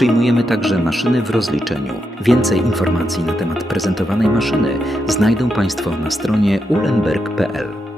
Przyjmujemy także maszyny w rozliczeniu. Więcej informacji na temat prezentowanej maszyny znajdą Państwo na stronie ulenberg.pl.